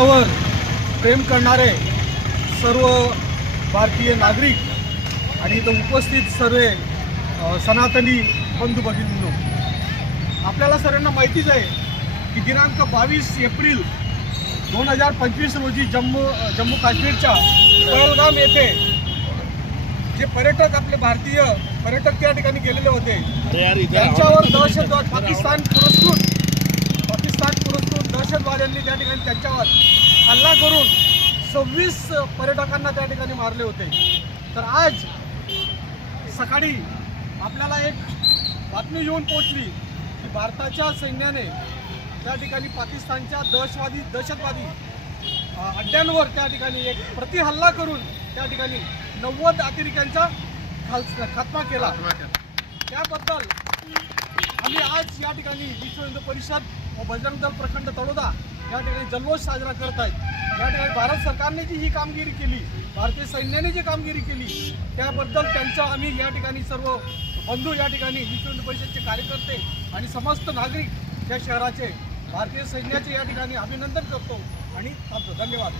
महाराष्ट्रावर प्रेम करणारे सर्व भारतीय नागरिक आणि इथं उपस्थित सर्व सनातनी बंधू भगिनींनो आपल्याला सर्वांना माहितीच आहे की दिनांक बावीस एप्रिल दोन हजार पंचवीस रोजी जम्मू जम्मू काश्मीरच्या पहलगाम येथे जे पर्यटक आपले भारतीय पर्यटक त्या ठिकाणी गेलेले होते त्यांच्यावर दहशतवाद पाकिस्तान पुरस्कृत दहशतवाद्यांनी त्या ठिकाणी त्यांच्यावर हल्ला करून सव्वीस पर्यटकांना त्या ठिकाणी मारले होते. तर आज सकाळी आपल्याला एक बातमी येऊन पोहोचली की भारताच्या सैन्याने त्या ठिकाणी पाकिस्तानच्या दहशतवादी दहशतवादी अड्ड्यांवर त्या ठिकाणी एक प्रतिहल्ला करून त्या ठिकाणी नव्वद अतिरेक्यांचा खाल खात्मा केला. त्याबद्दल आज या ठिकाणी विश्व हिंदू परिषद व बजरंग दल प्रखंड तळोदा या ठिकाणी जल्लोष साजरा करत आहेत. या ठिकाणी भारत सरकारने जी ही कामगिरी केली भारतीय सैन्याने जी कामगिरी केली त्याबद्दल त्यांचा आम्ही या ठिकाणी सर्व बंधू या ठिकाणी विश्व हिंदू परिषदचे कार्यकर्ते आणि समस्त नागरिक या शहराचे भारतीय सैन्याचे या ठिकाणी अभिनंदन करतो आणि थांबतो. धन्यवाद.